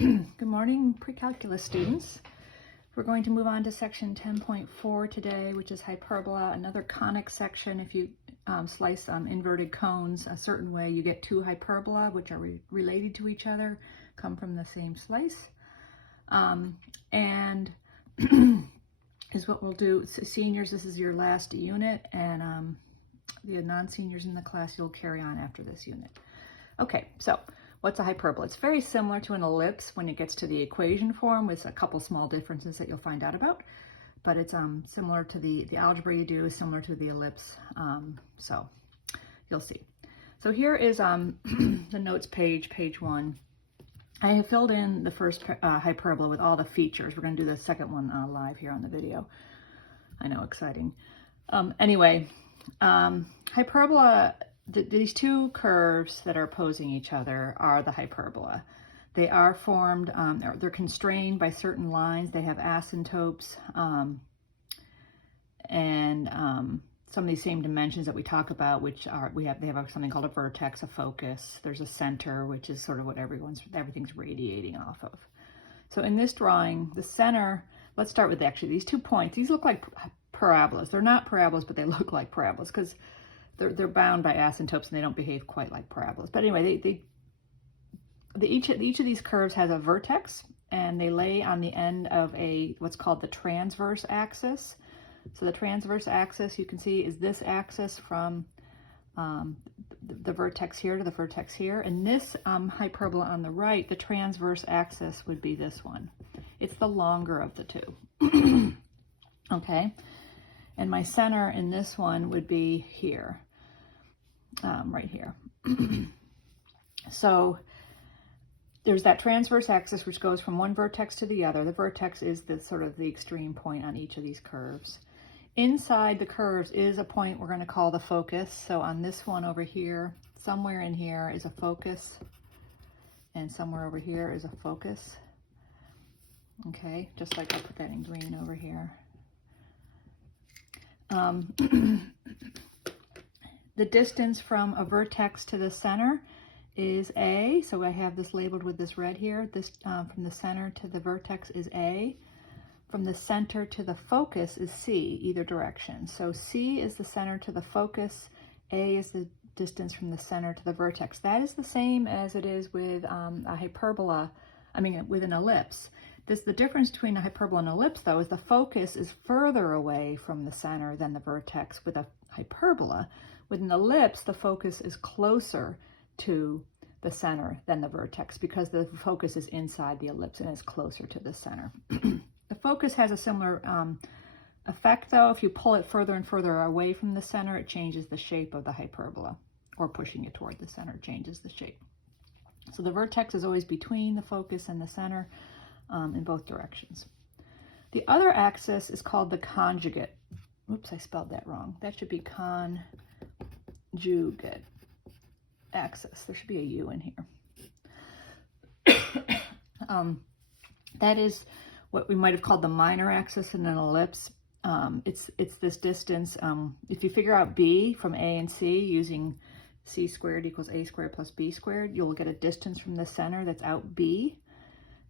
Good morning, Precalculus students. We're going to move on to section 10.4 today, which is hyperbola, another conic section. If you slice inverted cones a certain way, you get two hyperbola, which are related to each other, come from the same slice. And is what we'll do. Seniors, this is your last unit, and the non-seniors in the class, you'll carry on after this unit. Okay, so what's a hyperbola? It's very similar to an ellipse when it gets to the equation form, with a couple small differences that you'll find out about. But it's similar to the algebra you do is similar to the ellipse, so you'll see. So here is the notes page, page 1. I have filled in the first hyperbola with all the features. We're going to do the second one live here on the video. I know, exciting. Anyway, hyperbola, these two curves that are opposing each other are the hyperbola. They are formed, they're constrained by certain lines. They have asymptotes and some of these same dimensions that we talk about, which are, they have something called a vertex, a focus. There's a center, which is sort of what everything's radiating off of. So in this drawing, the center, let's start with actually these 2 points. These look like parabolas. They're not parabolas, but they look like parabolas because they're bound by asymptotes and they don't behave quite like parabolas. But anyway, each of these curves has a vertex, and they lay on the end of what's called the transverse axis. So the transverse axis, you can see, is this axis from the vertex here to the vertex here. And this hyperbola on the right, the transverse axis would be this one. It's the longer of the two. Okay, and my center in this one would be here. Right here. So there's that transverse axis which goes from one vertex to the other. The vertex is the sort of the extreme point on each of these curves. Inside the curves is a point we're going to call the focus. So on this one over here, somewhere in here is a focus, and somewhere over here is a focus. Okay, just like I put that in green over here. The distance from a vertex to the center is A. So I have this labeled with this red here. This from the center to the vertex is A. From the center to the focus is C, either direction. So C is the center to the focus. A is the distance from the center to the vertex. That is the same as it is with a hyperbola, with an ellipse. The difference between a hyperbola and an ellipse, though, is the focus is further away from the center than the vertex with a hyperbola. With an ellipse, the focus is closer to the center than the vertex because the focus is inside the ellipse and is closer to the center. The focus has a similar effect, though. If you pull it further and further away from the center, it changes the shape of the hyperbola, or pushing it toward the center changes the shape. So the vertex is always between the focus and the center in both directions. The other axis is called the conjugate. Oops, I spelled that wrong. That should be conjugate axis. There should be a U in here. That is what we might have called the minor axis in an ellipse. It's this distance. If you figure out B from A and C using C squared equals A squared plus B squared, you'll get a distance from the center that's out B,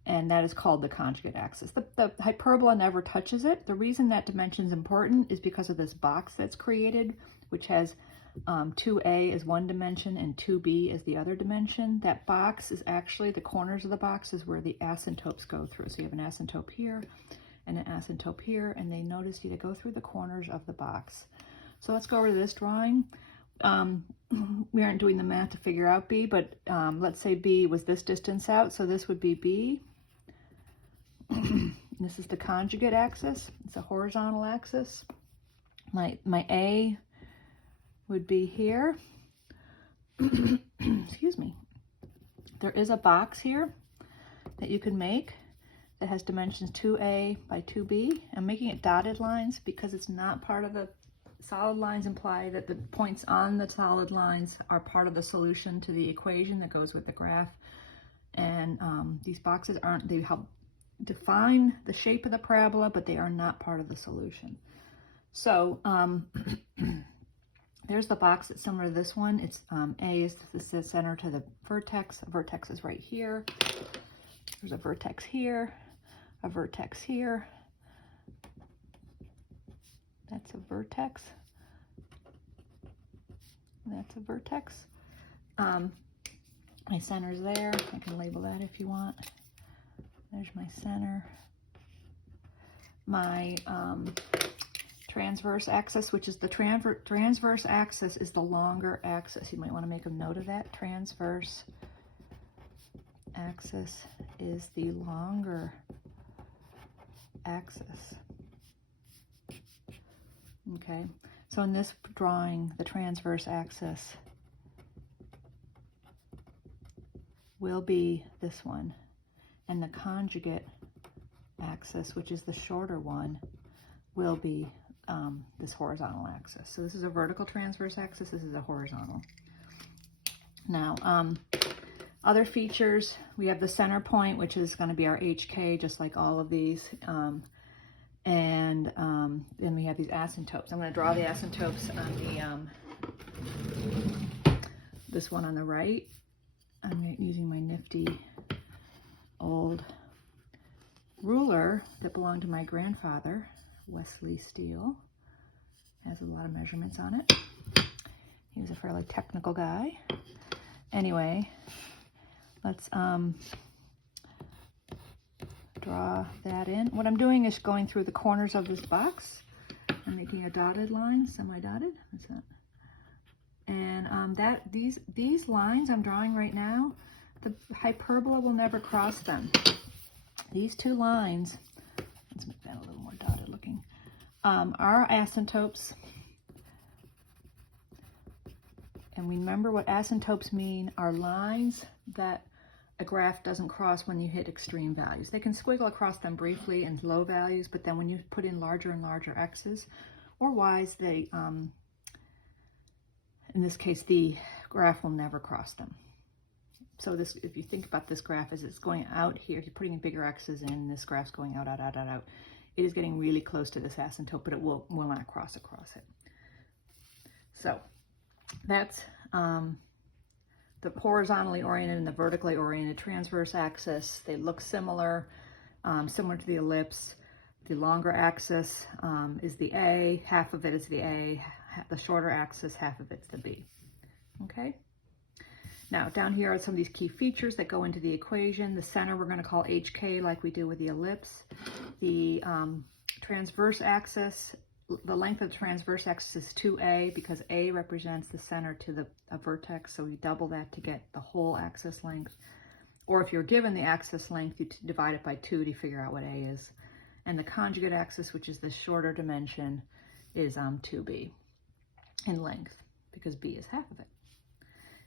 and that is called the conjugate axis. The hyperbola never touches it. The reason that dimension is important is because of this box that's created, which has 2A is one dimension and 2B is the other dimension. That box is actually, the corners of the box is where the asymptotes go through. So you have an asymptote here and an asymptote here, and they notice you to go through the corners of the box. So let's go over to this drawing. We aren't doing the math to figure out B, but let's say B was this distance out, so this would be B. This is the conjugate axis. It's a horizontal axis. My A would be here. Excuse me. There is a box here that you can make that has dimensions 2A by 2B. I'm making it dotted lines because it's not part of the solid lines, imply that the points on the solid lines are part of the solution to the equation that goes with the graph. And these boxes they help define the shape of the parabola, but they are not part of the solution. So there's the box that's similar to this one. It's A is the center to the vertex. The vertex is right here. There's a vertex here, a vertex here. That's a vertex. That's a vertex. My center's there. I can label that if you want. There's my center. My transverse axis, which is the transverse axis is the longer axis. You might want to make a note of that. Transverse axis is the longer axis. Okay, so in this drawing, the transverse axis will be this one, and the conjugate axis, which is the shorter one, will be this horizontal axis. So this is a vertical transverse axis, this is a horizontal. Now, other features, we have the center point, which is going to be our HK, just like all of these. And then we have these asymptotes. I'm going to draw the asymptotes on the this one on the right. I'm using my nifty old ruler that belonged to my grandfather, Wesley Steele. Has a lot of measurements on it. He was a fairly technical guy. Anyway, let's draw that in. What I'm doing is going through the corners of this box. I'm making a dotted line, semi-dotted. What's that? And these lines I'm drawing right now, the hyperbola will never cross them. These two lines, let's make that a little more dotted looking, are asymptotes. And remember what asymptotes mean are lines that a graph doesn't cross when you hit extreme values. They can squiggle across them briefly in low values, but then when you put in larger and larger x's or y's, they, in this case, the graph will never cross them. So this, if you think about this graph as it's going out here, if you're putting in bigger x's in, this graph's going out, out, out, out, out. It is getting really close to this asymptote, but it will not cross across it. So that's the horizontally oriented and the vertically oriented transverse axis. They look similar, similar to the ellipse. The longer axis is the A, half of it is the A, the shorter axis, half of it's the B. Okay? Now, down here are some of these key features that go into the equation. The center we're going to call HK like we do with the ellipse. The transverse axis, the length of the transverse axis is 2A because A represents the center to the vertex, so we double that to get the whole axis length. Or if you're given the axis length, you divide it by 2 to figure out what A is. And the conjugate axis, which is the shorter dimension, is 2B in length because B is half of it.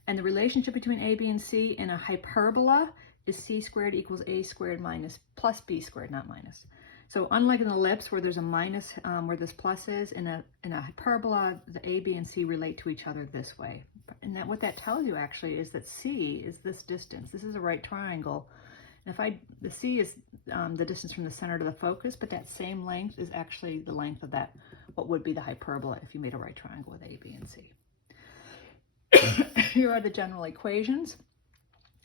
And the relationship between A, B, and C in a hyperbola is C squared equals A squared minus plus B squared, not minus. So unlike an ellipse where there's a minus where this plus is, in a hyperbola, the A, B, and C relate to each other this way. And what that tells you actually is that C is this distance. This is a right triangle. And the C is the distance from the center to the focus, but that same length is actually the length of that, what would be the hyperbola if you made a right triangle with A, B, and C. Here are the general equations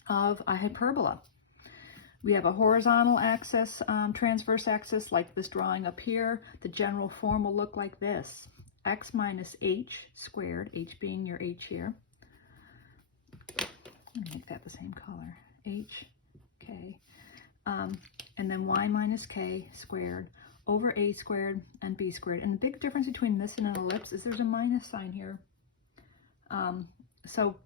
of a hyperbola. We have a horizontal axis, transverse axis, like this drawing up here. The general form will look like this. X minus h squared, h being your h here. Make that the same color. H, k. And then y minus k squared over a squared and b squared. And the big difference between this and an ellipse is there's a minus sign here. So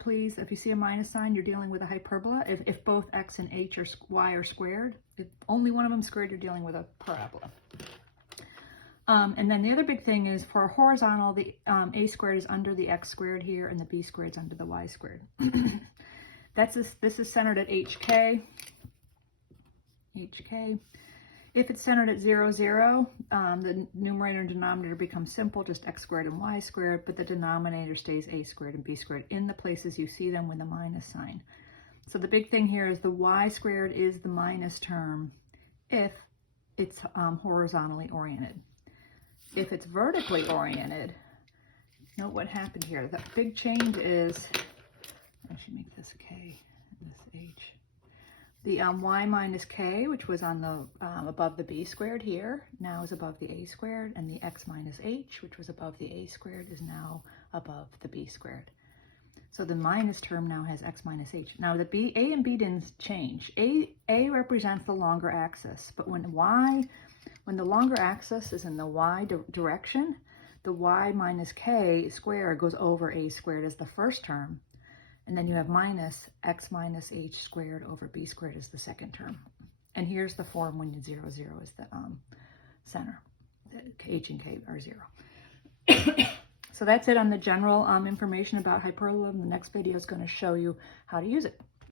please, if you see a minus sign, you're dealing with a hyperbola. If both x and h or y are squared, if only one of them squared, you're dealing with a parabola. And then the other big thing is for a horizontal, the a squared is under the x squared here, and the b squared is under the y squared. This is centered at hk. If it's centered at 0, 0, the numerator and denominator become simple, just x squared and y squared, but the denominator stays a squared and b squared in the places you see them with a minus sign. So the big thing here is the y squared is the minus term if it's horizontally oriented. If it's vertically oriented, note what happened here. The big change is, I should make this k, this h. The y minus k, which was on the above the b squared here, now is above the a squared, and the x minus h, which was above the a squared, is now above the b squared. So the minus term now has x minus h. Now the a and b didn't change. A represents the longer axis, but when the longer axis is in the y direction, the y minus k squared goes over a squared as the first term. And then you have minus x minus h squared over b squared as the second term. And here's the form when 0, 0 is the center. H and k are 0. So that's it on the general information about hyperbola. The next video is going to show you how to use it.